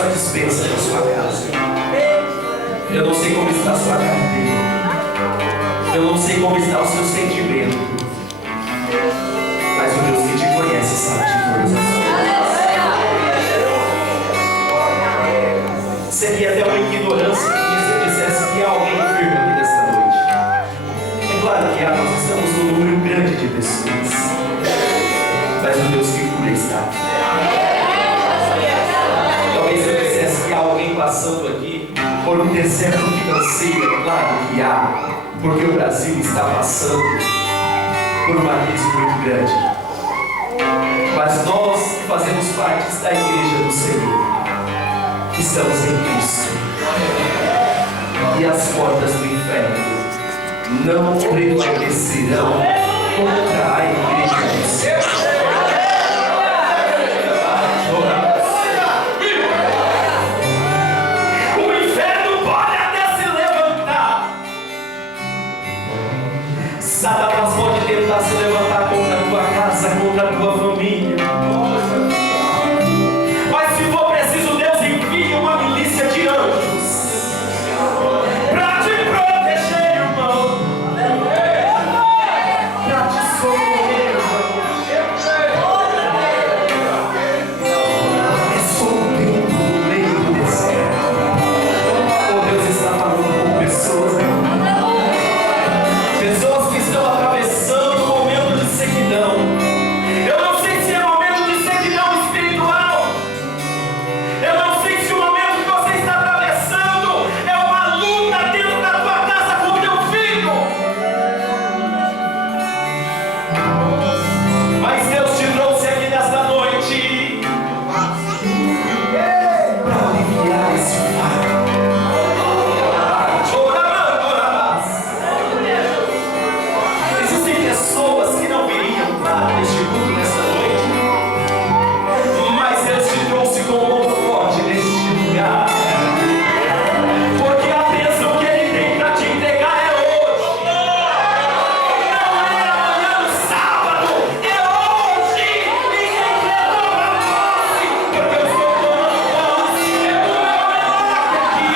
sua despensa na sua casa. Eu não sei como está a sua carteira. Eu não sei como está o seu sentimento. Mas o Deus que te conhece sabe de todas as coisas. Seria até uma ignorância minha se eu dissesse que há alguém enfermo aqui nesta noite. É claro que há, nós estamos num número grande de pessoas. Mas o Deus que cura está aqui. Talvez eu dissesse que há alguém passando aqui por um deserto financeiro. É claro que há, porque o Brasil está passando por uma crise muito grande. Mas nós que fazemos parte da igreja do Senhor, estamos em Cristo. E as portas do inferno não prevalecerão contra a igreja do Senhor. Satanás pode tentar se levantar contra a tua casa, contra a tua família. Mas se for preciso, Deus envia uma milícia de anjos para te proteger, irmão. Para te socorrer, irmão. É só um tempo no meio do deserto. Oh, Deus está falando com pessoas aqui. Pessoas que estão atravessando um momento de sequidão. Eu não sei se é momento de sequidão espiritual. Eu não sei se o momento que você está atravessando é uma luta dentro da tua casa com o teu filho. Mas Deus te trouxe aqui nesta noite para aliviar esse fardo. Existem pessoas que não viriam para este culto nesta noite, mas Deus te trouxe com um ponto forte neste lugar, porque a bênção que Ele tem para te entregar é hoje. Não é amanhã no sábado, é hoje. Ninguém quer tomar posse, porque eu estou tomando posse. É o meu aqui.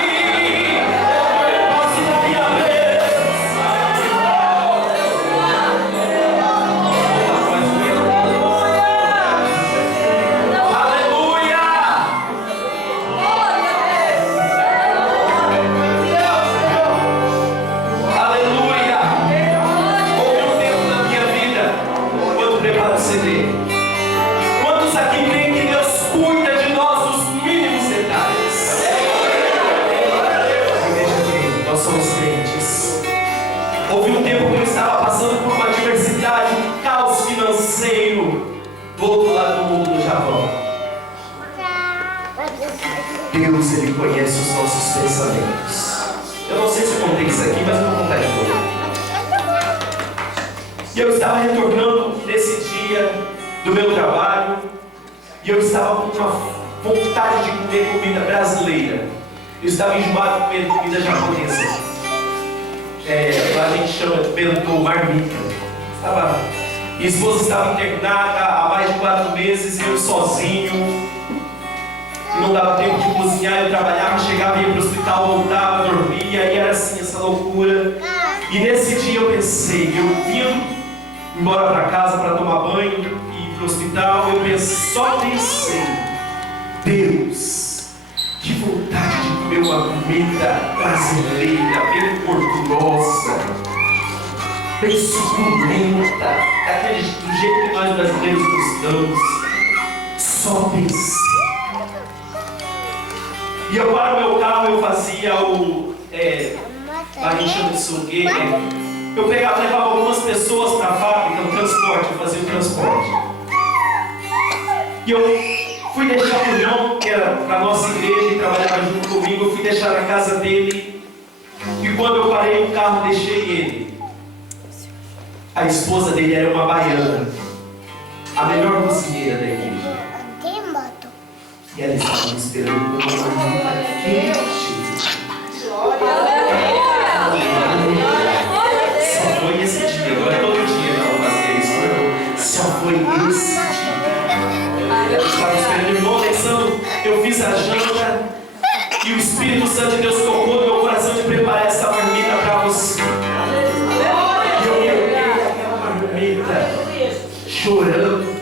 Eu tomo posse da minha bênção. Aleluia! Aleluia! Houve um tempo na minha vida, quando preparo o CD. Quantos aqui creem que Deus cuida de nós dos mínimos detalhes? Igreja crente, nós somos crentes. Houve um tempo que eu estava passando por uma adversidade, um caos financeiro do outro lado do mundo, no Japão. Deus, Ele conhece os nossos pensamentos. Eu não sei se eu contei isso aqui, mas eu vou contar de novo. E eu estava retornando nesse dia do meu trabalho, e eu estava com uma vontade de comer comida brasileira. Eu estava enjoado de comer comida japonesa. Lá a gente chama de bentô, marmita. Minha esposa estava internada há mais de 4 meses, eu sozinho. E não dava tempo de cozinhar, eu trabalhava, chegava, ia para o hospital, voltava, dormia, e era assim, essa loucura. E nesse dia eu pensei, eu vindo embora para casa para tomar banho e ir para o hospital, só pensei, Deus, que vontade de comer uma comida brasileira, bem gordurosa, bem suculenta, do jeito que nós brasileiros gostamos. Só pensei. E eu para o meu carro, eu fazia a gente chama de suguê, eu pegava, levava algumas pessoas para a fábrica, o transporte, eu fazia o transporte. E eu fui deixar o irmão, que era da nossa igreja e trabalhava junto comigo, eu fui deixar na casa dele. E quando eu parei o carro, deixei ele. A esposa dele era uma baiana, a melhor cozinheira da igreja. E ela estava me esperando com uma marmita quente. Só foi esse dia, agora todo dia ela fazia isso. Só foi esse dia. Eu estava esperando, irmão Alessandro, eu fiz a janta e o Espírito Santo de Deus tocou no meu coração de preparar essa marmita para você. E eu peguei aquela marmita chorando.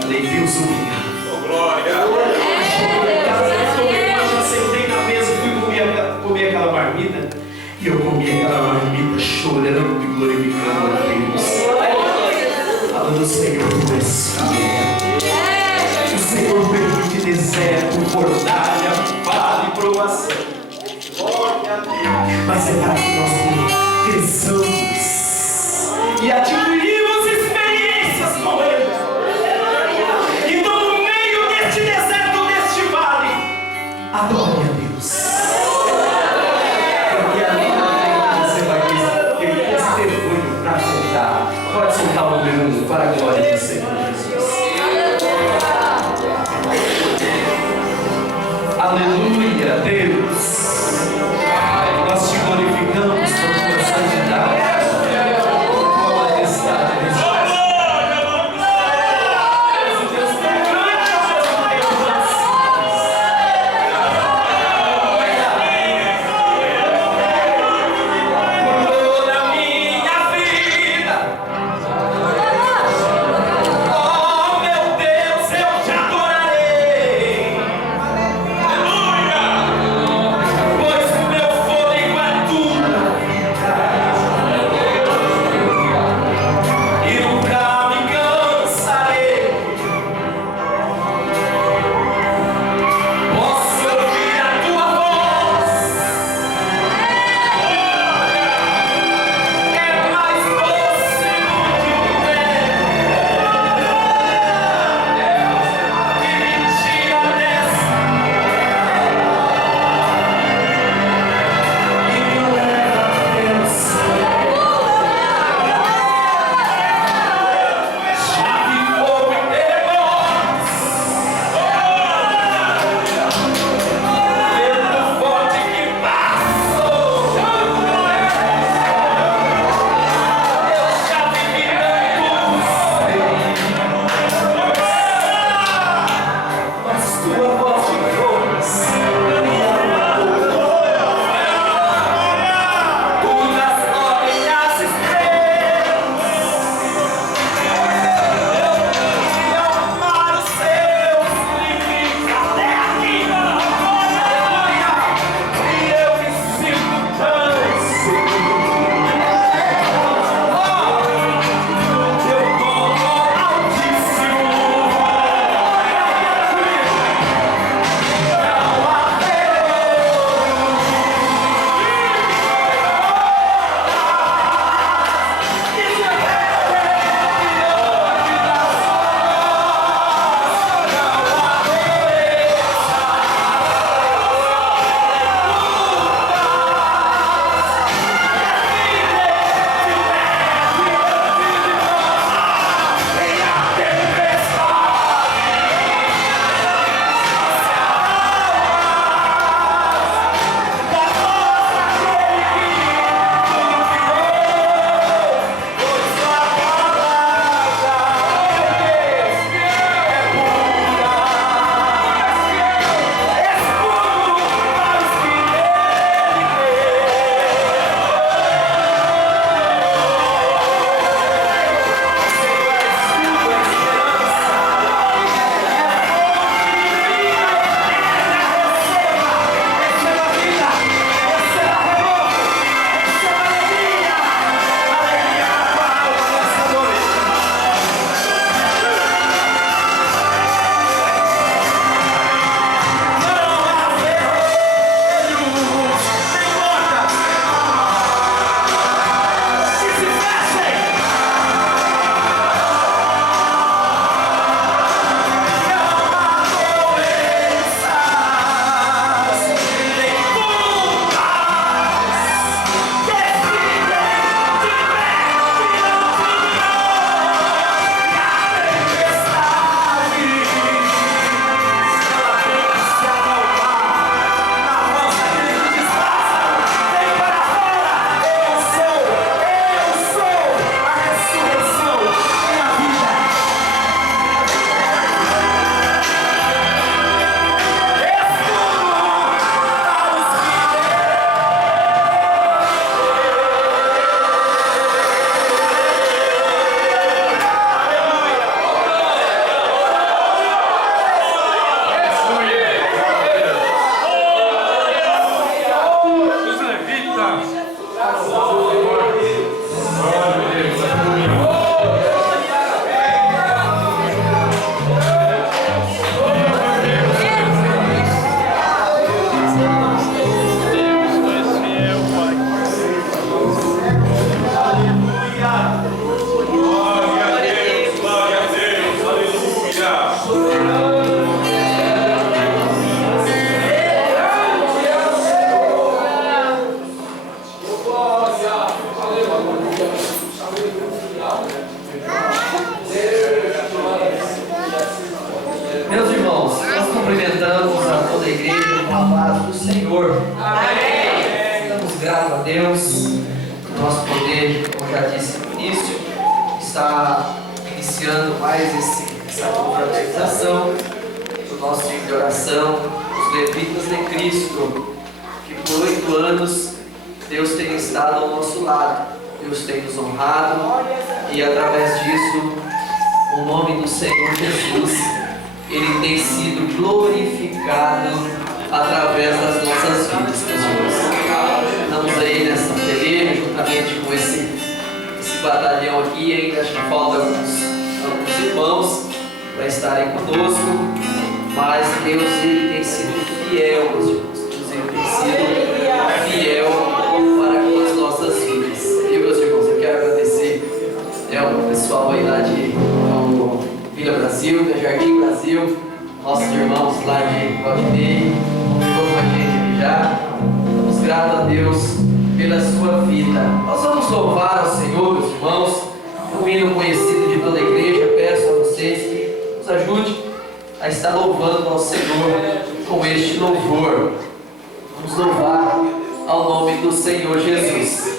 Falei, Deus, obrigado. Eu sentei na mesa, fui comer aquela marmita. E eu comi aquela marmita chorando e glorificando a Deus. Falando, Senhor, tu és fiel. O Senhor permite deserto, fornalha, vale e provação. Mas é para que nós cresçamos e adquirimos experiências com Ele. Então, no meio deste deserto, deste vale, adore a Deus. Porque ali você vai ter testemunho para contar. Pode soltar o número para a glória do Senhor Jesus. Aleluia, Deus. Nós te glorificamos por tua santidade, por tua majestade. Senhor. Amém. Damos graças a Deus por nosso poder, como já disse no início, está iniciando mais essa confraternização do nosso time de oração, os levitas de Cristo, que por 8 anos Deus tem estado ao nosso lado, Deus tem nos honrado e através disso o nome do Senhor Jesus, Ele tem sido glorificado através das nossas vidas, meus irmãos. Estamos aí nessa peleja, juntamente com esse batalhão aqui, ainda acho que falta alguns irmãos para estarem conosco, mas Deus Ele tem sido fiel, meus irmãos. Deus Ele tem sido fiel para com as nossas vidas. E meus irmãos, eu quero agradecer o pessoal aí lá de Vila Brasil, da Jardim Brasil, nossos irmãos lá de Valdinei, ficou com a gente aqui já. Estamos gratos a Deus pela sua vida. Nós vamos louvar ao Senhor, meus irmãos, um hino conhecido de toda a igreja. Peço a vocês que nos ajude a estar louvando ao Senhor com este louvor. Vamos louvar ao nome do Senhor Jesus.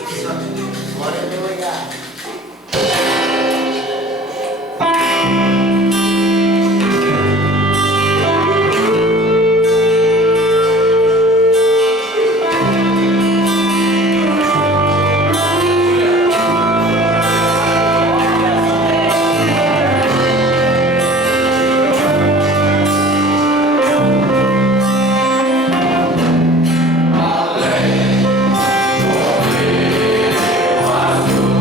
Azul.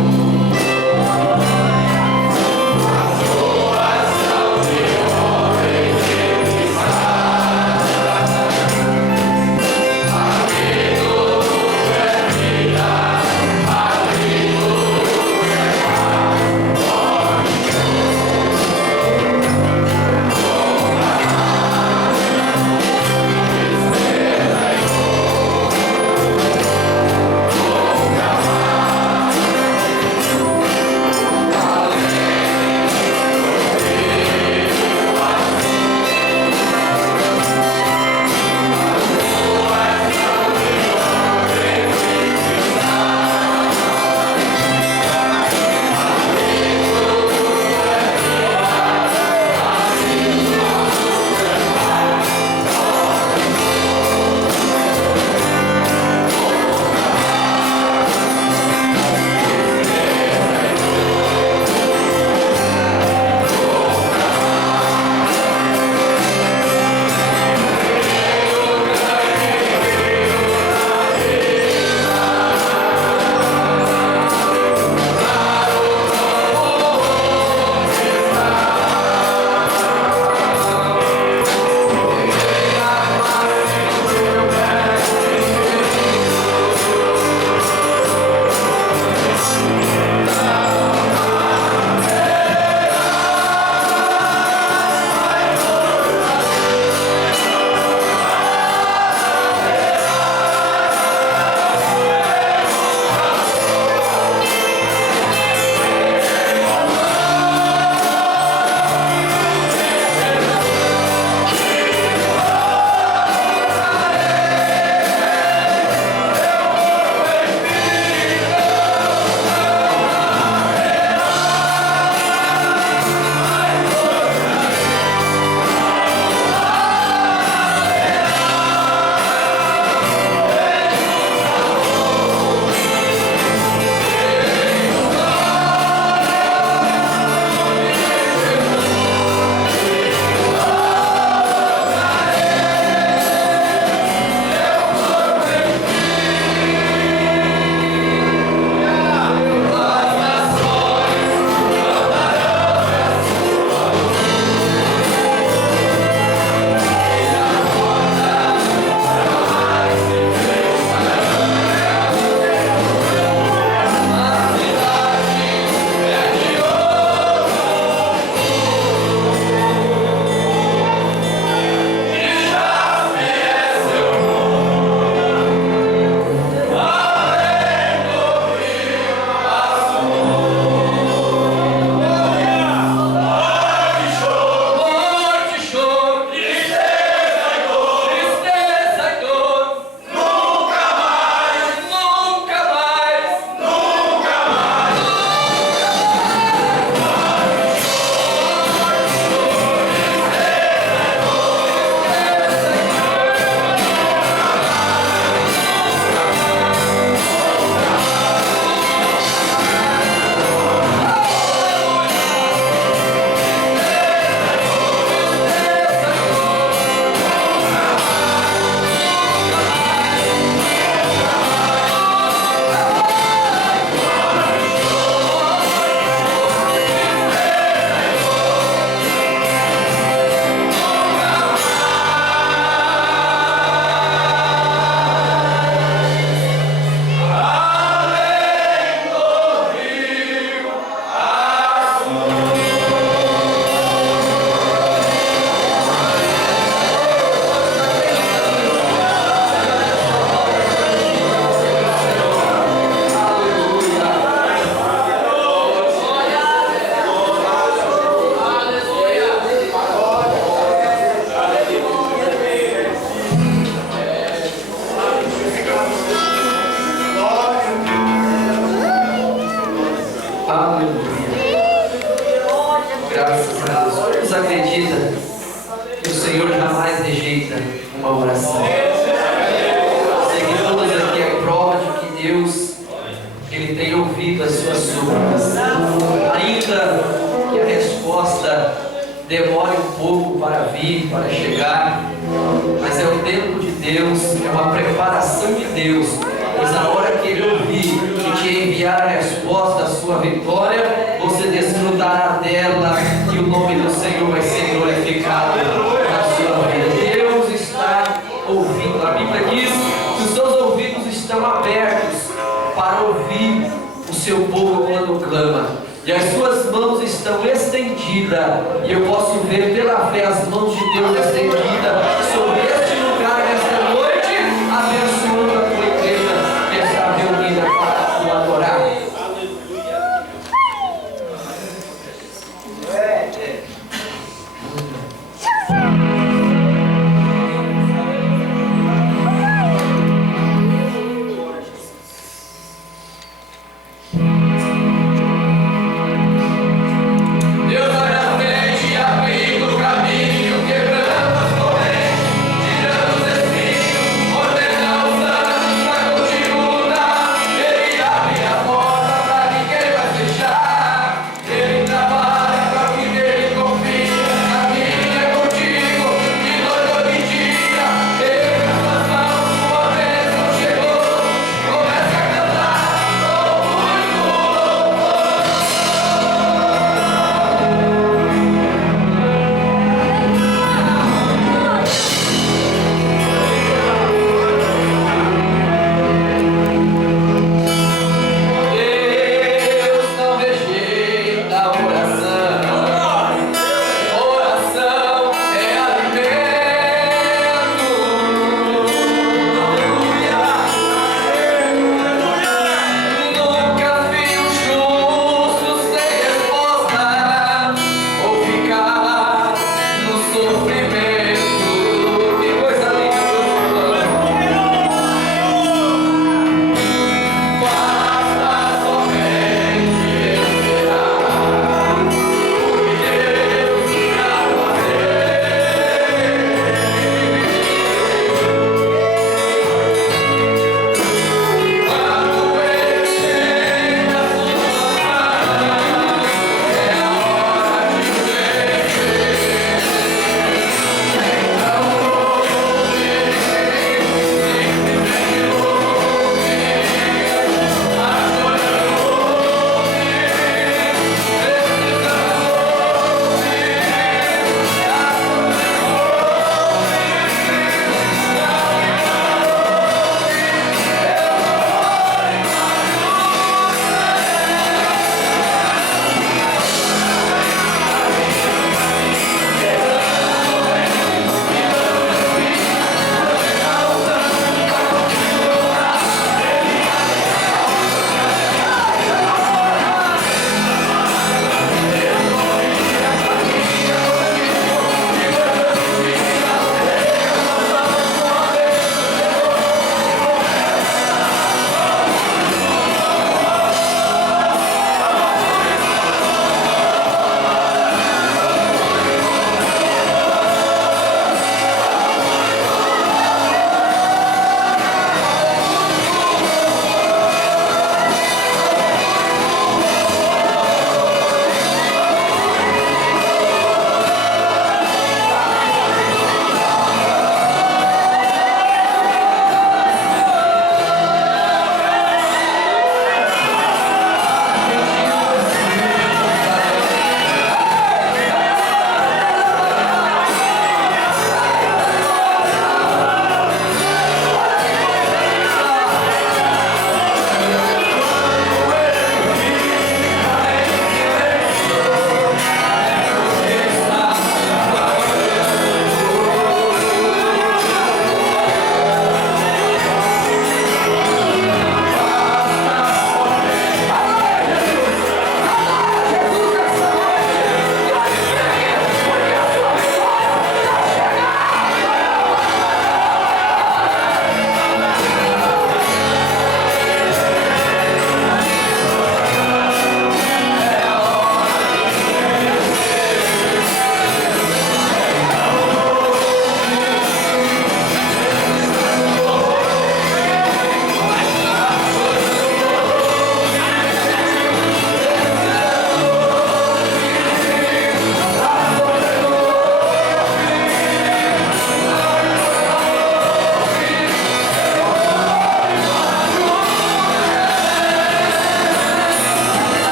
Graças a Deus. Quantos acredita que o Senhor jamais rejeita uma oração? Sei que todos aqui é prova de que Deus, Ele tem ouvido as suas súplicas. Ainda que a resposta demore um pouco para vir, para chegar, mas é o tempo de Deus, é uma preparação de Deus, pois na hora que Ele ouvir e te enviar a resposta, a sua vitória, você desfrutará dela e o nome do Senhor vai ser glorificado na sua vida. Deus está ouvindo. A Bíblia diz que os seus ouvidos estão abertos para ouvir o seu povo quando clama. E as suas mãos estão estendidas, e eu posso ver pela fé as mãos de Deus estendidas sobre este lugar nesta noite, abençoando a tua igreja que está reunida para o adorar. Deus vai na frente, abrindo o caminho, quebrando as correntes.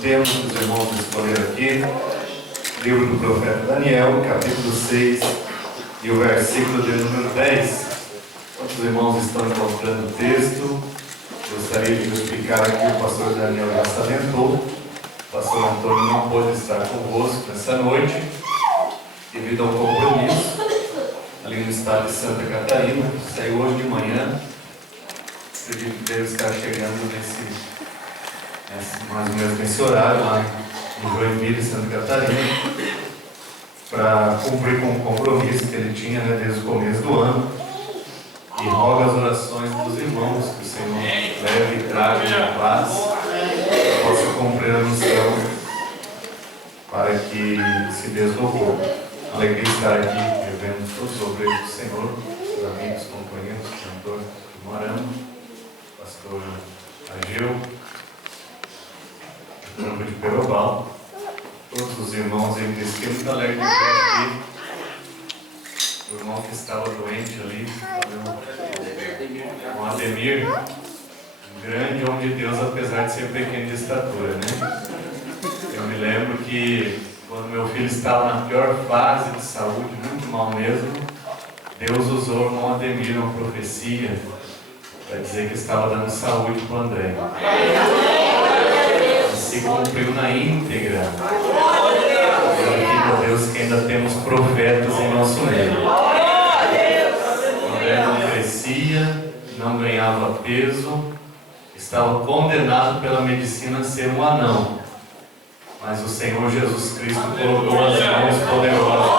tema que os irmãos escolheram aqui, livro do profeta Daniel, capítulo 6 e o versículo de número 10. Enquanto os irmãos estão encontrando o texto, gostaria de explicar aqui, o pastor Daniel já se adentrou. O pastor Antônio não pôde estar convosco nessa noite, devido a um compromisso ali no estado de Santa Catarina. Saiu hoje de manhã, acredito que deve estar chegando mais ou menos nesse horário lá em Joinville, Santa Catarina, para cumprir com o compromisso que ele tinha, né, desde o começo do ano. E roga as orações dos irmãos, que o Senhor leve e traga a paz, possa cumprir a missão para que se deslocou. Alegria estar aqui revendo todos os obreiros do Senhor, os amigos, companheiros, cantor Morano, pastor Ageu, campo de Perobal, todos os irmãos aí desse tempo, muito alegre de ver aqui. O irmão que estava doente ali, o Ademir, um grande homem de Deus, apesar de ser pequeno de estatura, né? Eu me lembro que quando meu filho estava na pior fase de saúde, muito mal mesmo, Deus usou o irmão Ademir, uma profecia, para dizer que estava dando saúde para o André. E se cumpriu na íntegra. Glória a Deus que ainda temos profetas em nosso meio. O André não crescia, não ganhava peso, estava condenado pela medicina a ser um anão. Mas o Senhor Jesus Cristo colocou as mãos poderosas.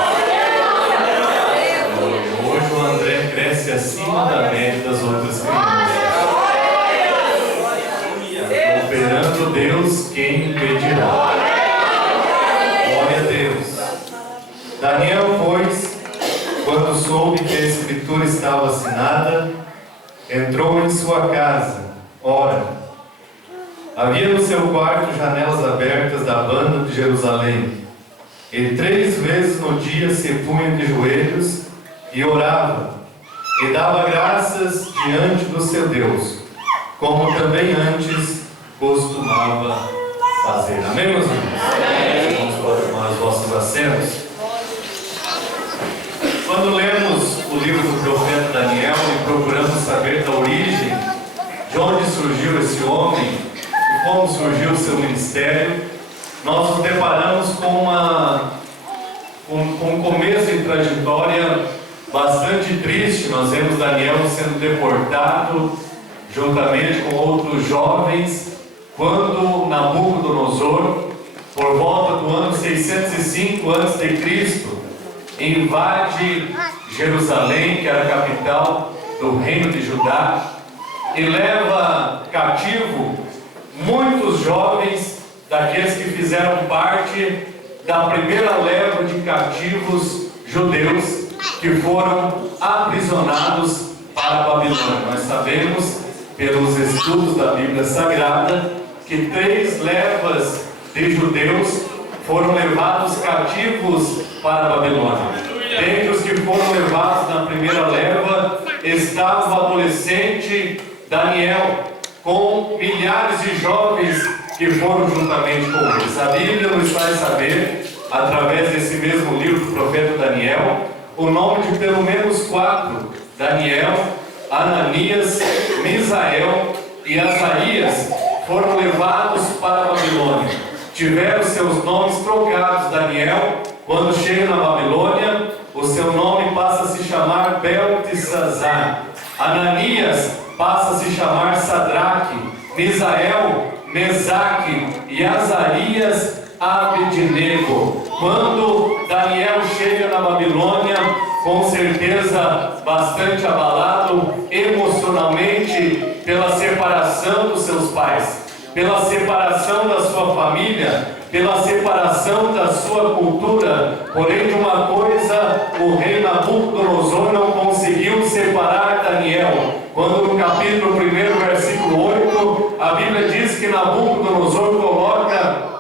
Hoje o André cresce acima da média das outras crianças. Operando Deus, quem impedirá? Glória a Deus. Daniel, pois, quando soube que a escritura estava assinada, entrou em sua casa. Ora, havia no seu quarto janelas abertas da banda de Jerusalém, e 3 vezes no dia se punha de joelhos e orava, e dava graças diante do seu Deus, como também antes costumava fazer. Amém, meus irmãos? Vamos tomar os vossos assentos. Quando lemos o livro do profeta Daniel e procuramos saber da origem, de onde surgiu esse homem, como surgiu o seu ministério, nós nos deparamos com um começo de trajetória bastante triste. Nós vemos Daniel sendo deportado juntamente com outros jovens, quando Nabucodonosor, por volta do ano 605 a.C., invade Jerusalém, que era a capital do reino de Judá, e leva cativo muitos jovens daqueles que fizeram parte da primeira leva de cativos judeus que foram aprisionados para a Babilônia. Nós sabemos, pelos estudos da Bíblia Sagrada, que 3 levas de judeus foram levados cativos para a Babilônia. Dentre os que foram levados na primeira leva estava o adolescente Daniel, com milhares de jovens que foram juntamente com eles. A Bíblia nos faz saber, através desse mesmo livro do profeta Daniel, o nome de pelo menos 4: Daniel, Ananias, Misael e Azarias foram levados para a Babilônia. Tiveram seus nomes trocados. Daniel, quando chega na Babilônia, o seu nome passa a se chamar Beltesazar. Ananias passa a se chamar Sadraque. Misael, Mesaque e Azarias, Abednego. Quando Daniel chega na Babilônia, com certeza bastante abalado emocionalmente pela separação dos seus pais, pela separação da sua família, pela separação da sua cultura. Porém, de uma coisa, o rei Nabucodonosor não conseguiu separar Daniel. Quando no capítulo 1, versículo 8, a Bíblia diz que Nabucodonosor coloca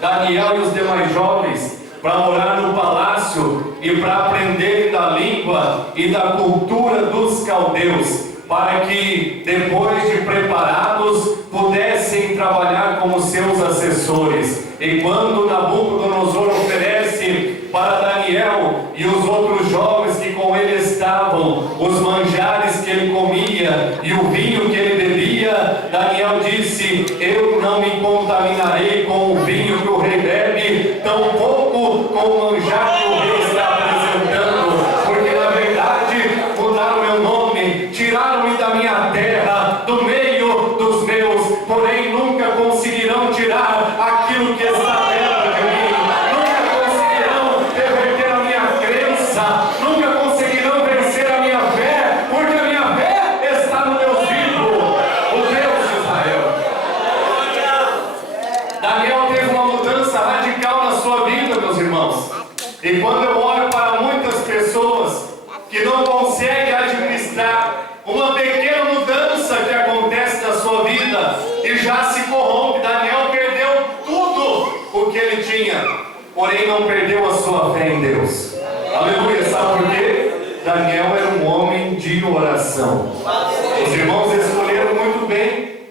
Daniel e os demais jovens para morar no palácio e para aprenderem da língua e da cultura dos caldeus, para que, depois de preparados, pudessem trabalhar como seus assessores. E quando Nabucodonosor oferece para Daniel e os outros jovens que com ele estavam, os manjares que ele comia e o vinho que ele bebia, Daniel disse: eu não me contaminarei com o vinho que o rei bebe, tampouco com o manjar que o rei está apresentando, porque na verdade mudaram meu nome, tiraram-me da minha terra, do meio dos meus, porém nunca conseguirão tirar aquilo que está dentro de mim, nunca conseguirão reverter a minha crença, nunca conseguirão vencer a minha fé, porque a minha fé está no Deus vivo, o Deus de Israel. Daniel teve uma mudança radical na sua vida, meus irmãos. E quando eu olho para muitas pessoas que não conseguem administrar uma pequena mudança que acontece na sua vida e já se corrompe, Daniel perdeu tudo o que ele tinha, porém não perdeu a sua fé em Deus. Aleluia, sabe por quê? Daniel era um homem de oração. Os irmãos escolheram muito bem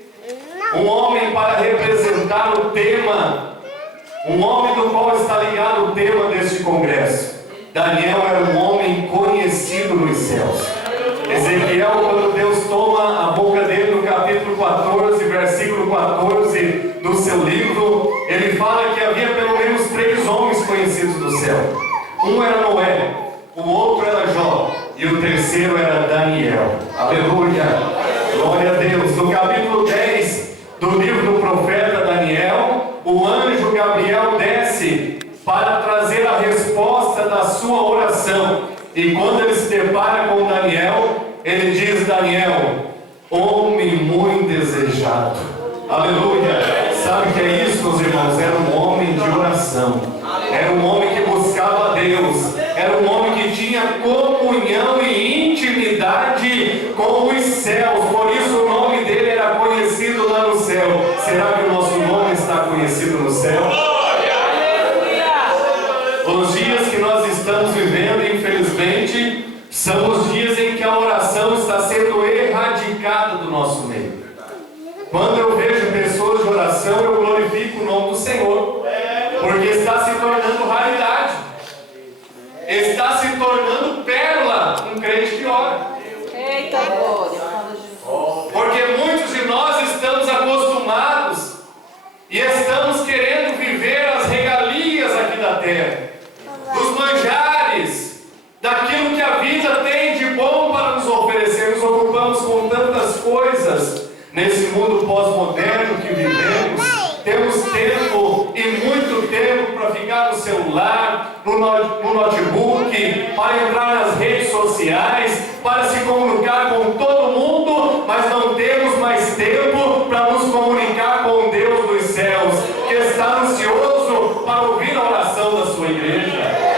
um homem para representar o tema, um homem do qual está ligado o tema deste congresso. Daniel era um homem conhecido nos céus. Ezequiel, quando Deus toma a boca dele no capítulo 14, versículo 14 do seu livro, ele fala que havia pelo menos 3 homens conhecidos do céu. Um era Noé, o outro era Jó e o terceiro era Daniel. Aleluia, glória a Deus. No capítulo 10 do livro do profeta Daniel, o anjo Gabriel desce para trazer a resposta da sua oração. E quando ele se depara com Daniel, ele diz: Daniel, homem muito desejado. Aleluia. Sabe o que é isso, meus irmãos? Era um homem de oração. Era um homem que buscava a Deus. Era um homem que tinha comunhão e intimidade com os céus. Por isso o nome dele era conhecido lá no céu. Será que o nosso nome está conhecido no céu? Os dias que nós estamos vivendo, infelizmente, são os dias em que a oração está sendo erradicada do nosso meio. Quando eu vejo pessoas de oração, eu glorifico o nome do Senhor, porque está se tornando raridade, está se tornando pérola um crente que ora. Eita glória! Porque muitos de nós estamos acostumados e estamos querendo viver as regalias aqui da terra, dos manjares, daquilo que a vida tem de bom para nos oferecer. Nos ocupamos com tantas coisas nesse mundo pós-moderno que vivemos. Temos tempo e muito tempo para ficar no celular, no notebook, para entrar nas redes sociais, para se comunicar com todo mundo, mas não temos mais tempo para nos comunicar com Deus dos céus, que está ansioso para ouvir a oração da sua igreja.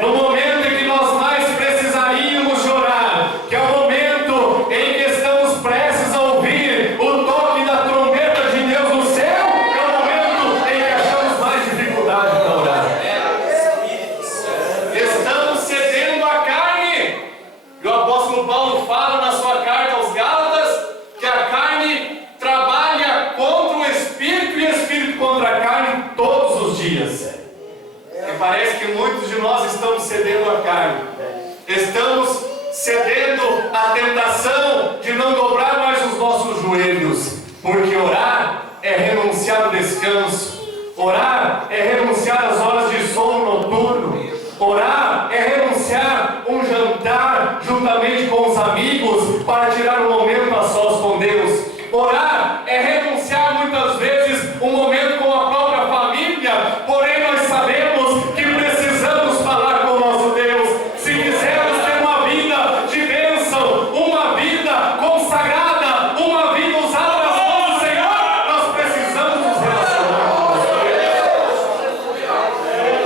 No momento em que nós mais precisaríamos de orar, que é o momento em que estamos prestes a ouvir o toque da trombeta de Deus no céu, é o momento em que achamos mais dificuldade para orar. Estamos cedendo à carne. E o apóstolo Paulo fala na sua carta aos Gálatas que a carne trabalha contra o Espírito e o Espírito contra a carne todos os dias. E parece que muitos de nós estamos cedendo à carne. Estamos cedendo à tentação de não dobrar mais os nossos joelhos. Porque orar é renunciar ao descanso. Orar é renunciar às horas de sono noturno. Orar é renunciar um jantar juntamente com os amigos para tirar um momento a sós com Deus. Orar é renunciar muitas vezes um momento com a própria família, porém nós sabemos que precisamos falar com o nosso Deus. Se quisermos ter uma vida de bênção, uma vida consagrada, uma vida usada nas mãos do Senhor, nós precisamos nos relacionar com o nosso Deus.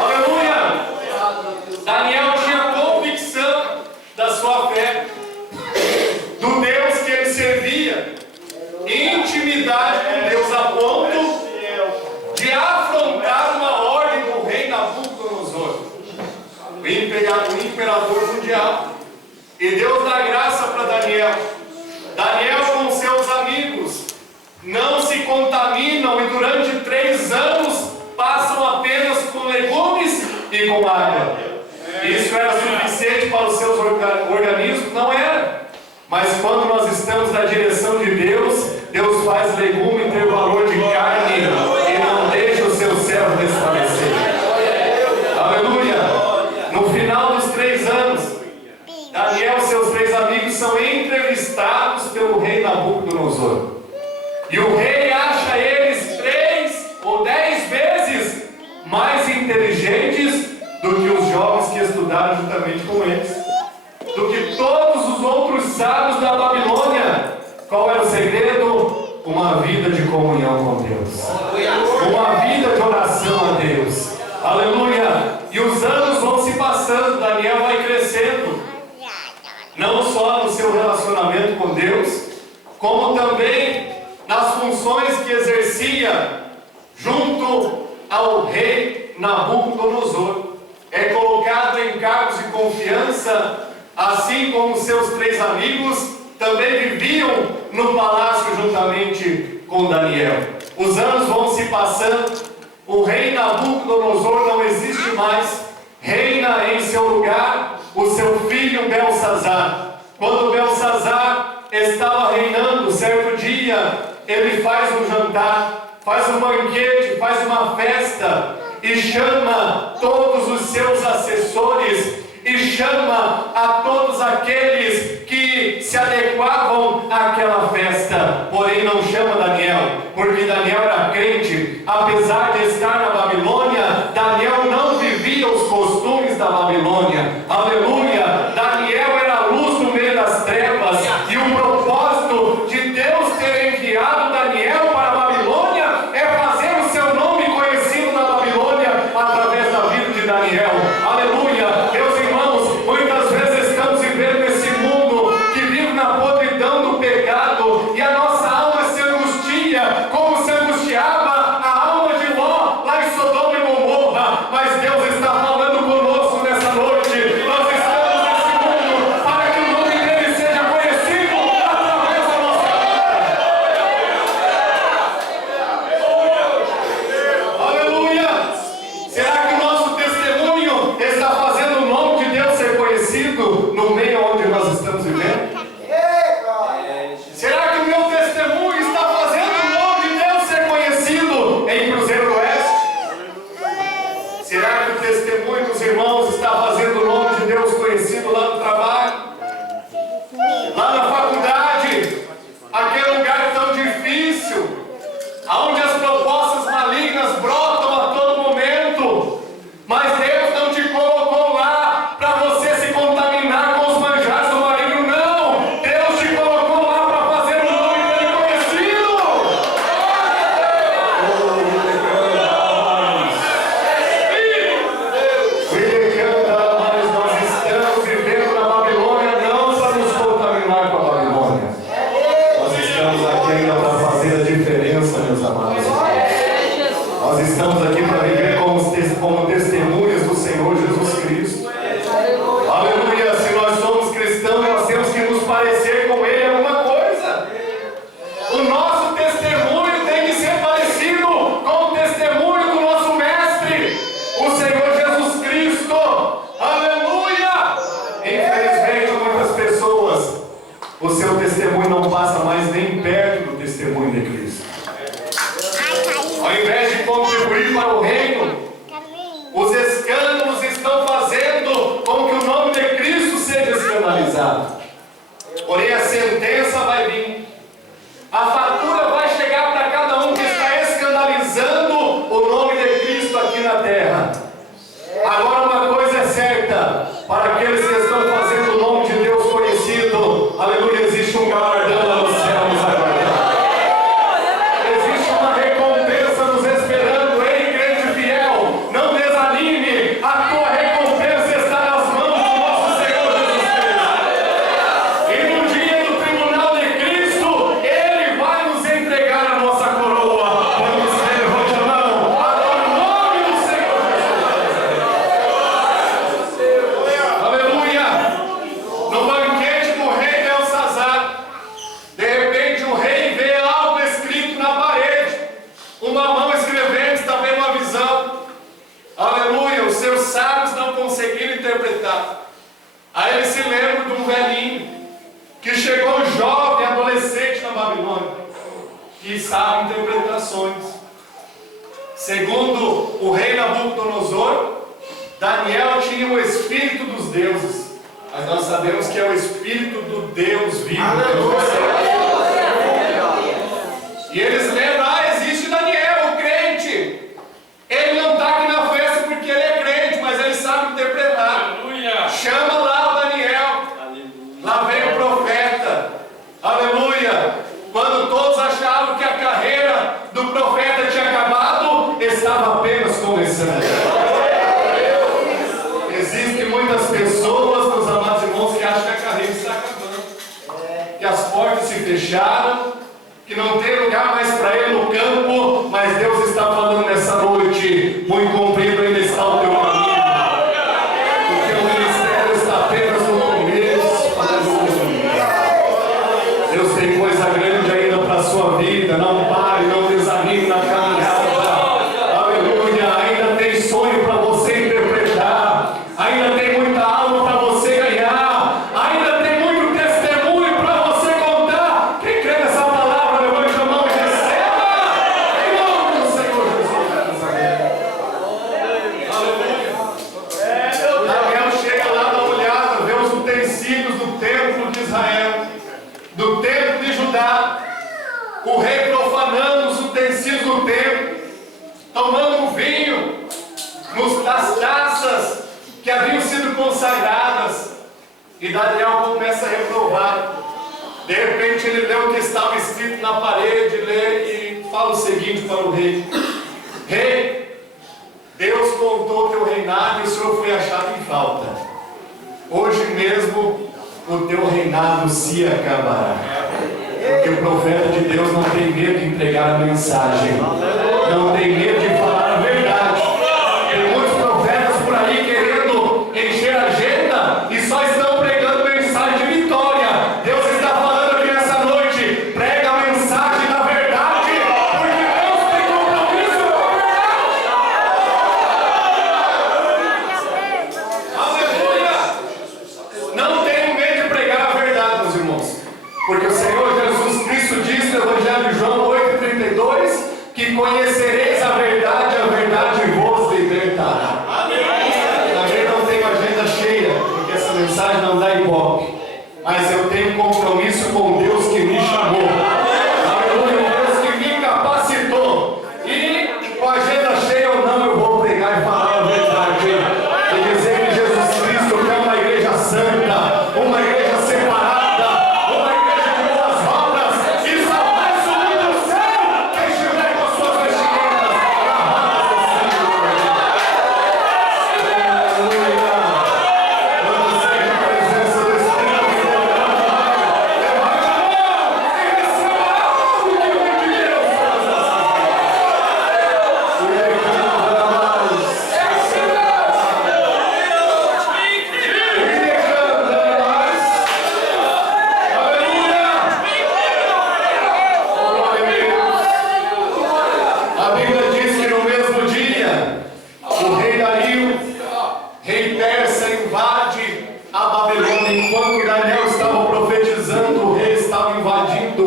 Aleluia! Daniel tinha convicção da sua fé, do Deus que ele servia, intimidade com Deus a ponto de afrontar uma ordem do rei Nabucodonosor, o imperador mundial. E Deus dá graça para Daniel. Daniel com seus amigos não se contaminam e durante 3 anos passam apenas com legumes e com água. Isso era suficiente para os seus organismos? Não era. Mas quando nós estamos na direção de Deus, Deus faz legume ter valor de carne e não deixa o seu servo desfalecer. Aleluia! No final dos 3 anos, Daniel e seus 3 amigos são entrevistados pelo rei Nabucodonosor. E o rei acha eles 3 ou 10 vezes mais inteligentes do que os jovens que estudaram juntamente com eles, do que todos os outros sábios da Babilônia. Qual era o segredo? Uma vida de comunhão com Deus, uma vida de oração a Deus. Aleluia! E os anos vão se passando, Daniel vai crescendo, não só no seu relacionamento com Deus, como também nas funções que exercia junto ao rei Nabucodonosor. É colocado em cargos de confiança, assim como seus 3 amigos também viviam no palácio juntamente com Daniel. Os anos vão se passando, o rei Nabucodonosor não existe mais, reina em seu lugar o seu filho Belsazar. Quando Belsazar estava reinando, certo dia, ele faz um jantar, faz um banquete, faz uma festa e chama todos os seus assessores e chama a todos aqueles que se adequavam àquela festa. Porém não chama Daniel, porque Daniel era crente. Apesar de estar na Babilônia, Daniel não vivia os costumes da Babilônia. Aleluia! Daniel era a luz no meio das trevas, e o propósito de Deus ter enviado Daniel para a Babilônia é fazer o seu nome conhecido na Babilônia através da vida de Daniel. Aleluia! Meus irmãos, muitas vezes estamos vivendo nesse mundo que vive na podridão do pecado, e a nossa alma se angustia, como se angustiava a alma de Ló lá em Sodoma e Gomorra. Mas Deus está falando conosco nessa noite. Nós estamos nesse mundo para que o nome dele seja conhecido através da nossa vida. Aleluia! Será que o nosso testemunho está fazendo o nome de Deus ser conhecido no meio onde nós estamos vivendo? Será que o meu testemunho está fazendo o nome de Deus ser conhecido em Cruzeiro do Oeste? Será que o testemunho dos irmãos está fazendo o nome de Deus conhecido lá no trabalho? Lá na faculdade? Aquele lugar tão difícil, onde as propostas malignas brotam a todo momento, mas Deus não te colocou lá para você se contaminar com os manjares do maligno, não. Deus te colocou lá para fazer o nome dele conhecido. Mas nós estamos vivendo na Babilônia não para nos contaminar com a Babilônia. Nós estamos aqui ainda para fazer a diferença, meus amados. Nós estamos aqui para viver como testemunhas do Senhor Jesus Cristo. Aleluia! Se nós somos cristãos, nós temos que nos parecer com Ele alguma coisa. O nosso testemunho tem que ser parecido com o testemunho do nosso Mestre, o Senhor Jesus Cristo. Aleluia! Infelizmente, muitas pessoas, o seu testemunho não passa mais nem perto do testemunho de Cristo. Ao invés de contribuir para o reino, nações. Segundo o rei Nabucodonosor, Daniel tinha o espírito dos deuses, mas nós sabemos que é o espírito do Deus vivo. E eles lembram, existe Daniel, o crente. Ele não está aqui na festa porque ele é crente, mas ele sabe interpretar. Aleluia. Chama lá o Daniel. Aleluia. Lá vem o profeta. Aleluia. Quando todos achavam que a carreira do profeta tinha acabado, estava apenas começando. Existem muitas pessoas, meus amados irmãos, que acham que a carreira está acabando. Que as portas se fecharam, que não tem lugar mais para ele no campo, mas Deus está falando nessa noite, muito comprido ainda está o teu caminho, porque o ministério está apenas no começo. Deus tem coisa grande ainda para a sua vida, não pare, não desanime na caminhada, aleluia, ainda tem sonho para você interpretar, ainda tem muita alma para você ganhar, ainda tem muito testemunho para você contar. Quem crê nessa palavra, levante a mão e receba, em nome do Senhor Jesus. Aleluia. Daniel chega lá, dá uma olhada, vê os utensílios do templo de Israel, do templo de Judá, o rei profanando os utensílios do templo, tomando um vinho das taças que haviam sido consagradas, e Daniel começa a reprovar. De repente ele lê o que estava escrito na parede, lê e fala o seguinte para o rei: Rei, Deus contou teu reinado e o Senhor foi achado em falta. Hoje mesmo o teu reinado se acabará. Porque o profeta de Deus não tem medo de entregar a mensagem, não tem medo de falar a verdade. Tem muitos profetas por aí querendo encher a agenda e só estão pregando mensagem de vitória. Deus está falando aqui nessa noite: prega a mensagem da verdade, porque Deus tem compromisso com a verdade. Aleluia! Não tenho medo de pregar a verdade, meus irmãos, porque o Senhor Jesus Cristo diz no Evangelho de João 8,32 que conhecereis a verdade vos libertará. Também não tenho agenda cheia, porque essa mensagem não dá ibope, mas eu tenho compromisso com Deus que me chamou. Aleluia, Deus que me capacitou. E com a agenda cheia ou não, eu vou pregar e falar a verdade. E dizer que Jesus Cristo quer uma igreja santa, uma igreja separada, uma igreja de boas obras, e só vai subir do céu quem estiver com as suas vestimentas lavadas no sangue do Cordeiro. Aleluia! Quando seja a presença do Espírito de Deus, levante a mão e receba algo que vem de Deus para as nossas vidas. E ele canta mais. A Bíblia diz que no mesmo dia o rei Dario, rei persa, invade a Babilônia. Enquanto Daniel estava profetizando, o rei estava invadindo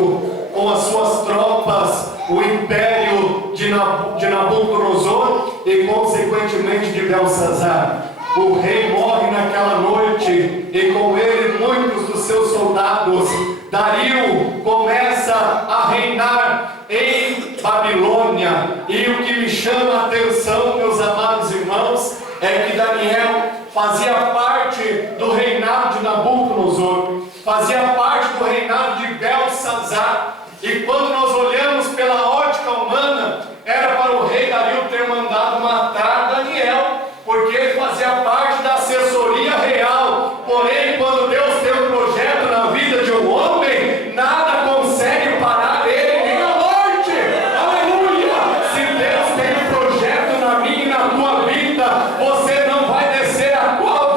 com as suas tropas o império de Nabucodonosor e consequentemente de Belsazar. O rei morre naquela noite e com ele muitos dos seus soldados. Dario começa a reinar em Babilônia. E o que me chama a atenção, meus amados irmãos, é que Daniel fazia parte do reinado de Nabucodonosor, fazia parte do reinado de Belsazar. E quando nós olhamos pela ótica humana, era para o rei Dario ter mandado matar Daniel, porque ele fazia parte da assessoria real. Porém, quando Deus tem um projeto na vida de um homem, nada consegue parar ele nem a morte. Aleluia! Se Deus tem um projeto na minha e na tua vida, você não vai descer a qual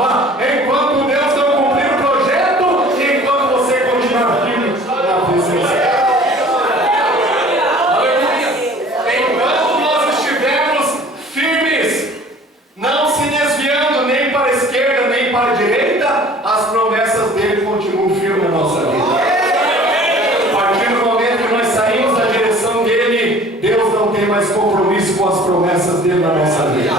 promessas dele na nossa vida.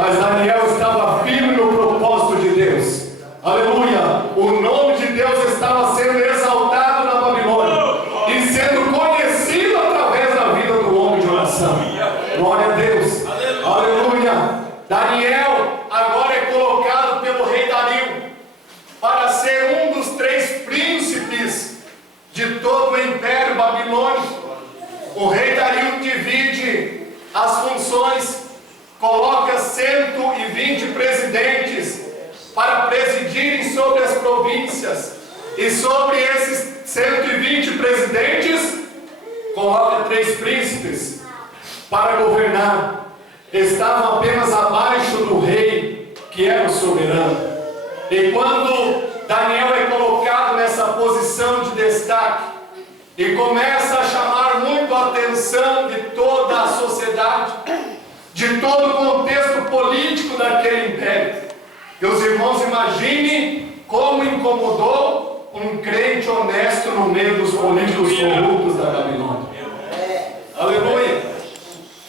Mas Daniel estava firme no propósito de Deus. Aleluia! O nome de Deus estava sendo exaltado na Babilônia e sendo conhecido através da vida do homem de oração. Glória a Deus! Aleluia! Daniel agora é colocado pelo rei Dario para ser um dos 3 príncipes de todo o Império Babilônico. O rei Dario divide as funções, coloca 120 presidentes para presidirem sobre as províncias, e sobre esses 120 presidentes coloca 3 príncipes para governar. Estavam apenas abaixo do rei, que era o soberano. E quando Daniel é colocado nessa posição de destaque e começa a chamar muito a atenção de toda a sociedade, de todo o contexto político daquele império, e os irmãos imaginem como incomodou um crente honesto no meio dos políticos corruptos da Babilônia. Aleluia!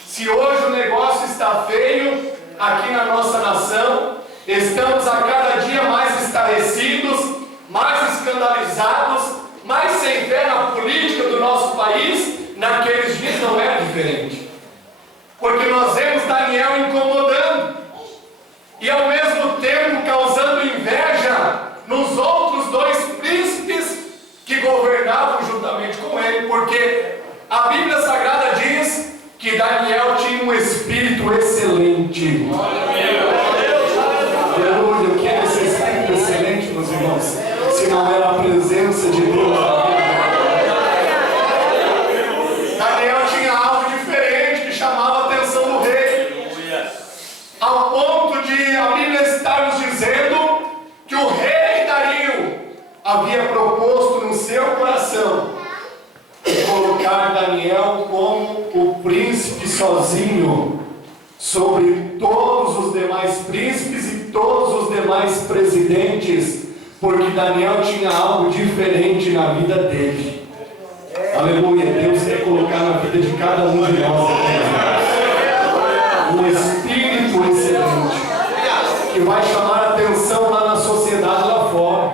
Se hoje o negócio está feio aqui na nossa nação, estamos a cada dia mais estarrecidos, mais escandalizados, mais sem fé na política do nosso país. Naqueles dias não era diferente, porque nós vemos Daniel incomodando e ao mesmo tempo causando inveja nos outros 2 príncipes que governavam juntamente com ele, porque a Bíblia Sagrada diz que Daniel tinha um espírito excelente. Aleluia! O que é esse espírito excelente, meus irmãos? Se não era a presença de Deus. Daniel tinha algo diferente que chamava a atenção do rei, ao ponto de a Bíblia estar nos dizendo que o rei Dario havia proposto no seu coração colocar Daniel como o príncipe sozinho sobre todos os demais príncipes e todos os demais presidentes, porque Daniel tinha algo diferente na vida dele. Aleluia! Deus quer colocar na vida de cada um de nós um espírito excelente, que vai chamar a atenção lá na sociedade lá fora,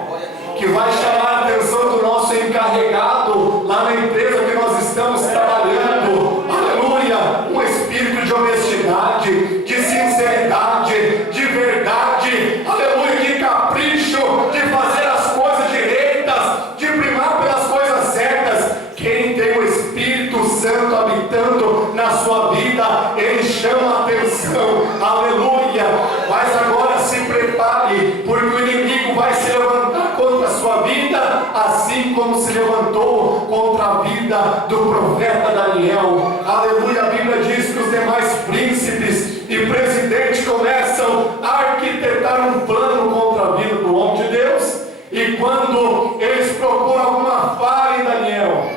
que vai chamar a atenção do nosso encarregado lá na empresa que nós estamos trabalhando. Aleluia! Um espírito de honestidade, de sinceridade, de verdade, aleluia, de capricho, de fazer as coisas direitas, de primar pelas coisas certas. Quem tem o Espírito Santo habitando na sua vida, ele chama a atenção. Aleluia! Mas agora se prepare, porque o inimigo vai se levantar contra a sua vida, assim como se levantou contra a vida do profeta Daniel. Aleluia! A Bíblia diz que os demais príncipes e presidentes começam a arquitetar um plano contra a vida do homem de Deus, e quando eles procuram alguma falha em Daniel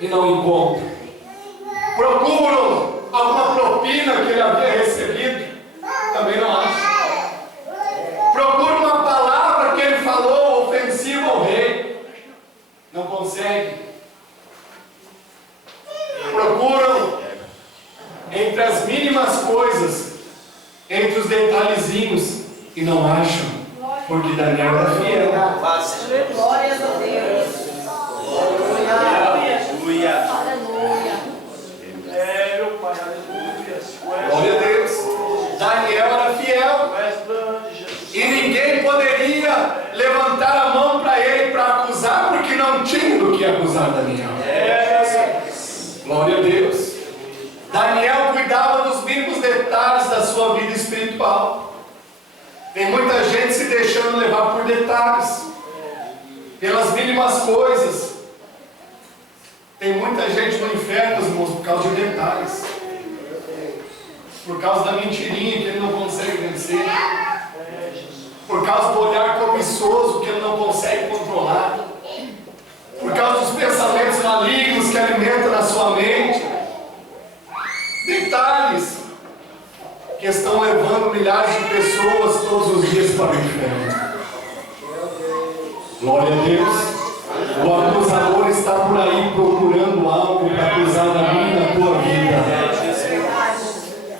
e não encontram, procuram alguma propina que ele havia recebido, também não acham. Procuram uma palavra que ele falou ofensiva ao rei, não conseguem. Procuram entre as mínimas coisas, entre os detalhezinhos, e não acham, porque Daniel era fiel. Glórias a Deus. Aleluia! Aleluia. Meu Pai, aleluia! Glória a Deus! Daniel era fiel, e ninguém poderia levantar a mão para ele para acusar, porque não tinha do que acusar Daniel. Glória a Deus! Daniel cuidava dos mínimos detalhes da sua vida espiritual. Tem muita gente se deixando levar por detalhes, pelas mínimas coisas. Tem muita gente no inferno, irmãos, por causa de detalhes, por causa da mentirinha que ele não consegue vencer, por causa do olhar cobiçoso que ele não consegue controlar, por causa dos pensamentos malignos que alimentam na sua mente. Detalhes que estão levando milhares de pessoas todos os dias para o inferno. Glória a Deus! O acusador está por aí procurando algo para acusar da minha e da tua vida,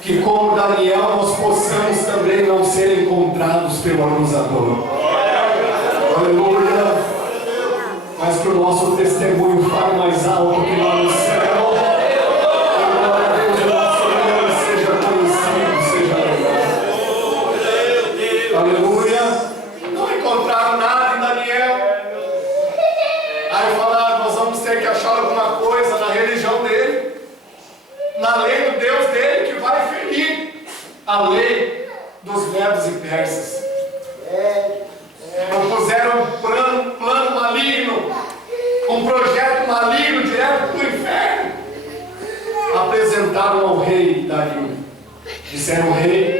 que que como Daniel nós possamos também não ser encontrados pelo acusador. Aleluia. Mas que o nosso testemunho fale mais alto que lá no céu. Glória a Deus, o nosso nome seja conhecido, seja lembrado. Aleluia. Não encontraram nada em Daniel. Aí falaram, nós vamos ter que achar alguma coisa na religião dele, na lei do Deus dele, que vai ferir a lei dos medos e persas. Propuseram um plano maligno, um projeto maligno direto do inferno. Apresentaram ao rei Dario. Disseram, rei,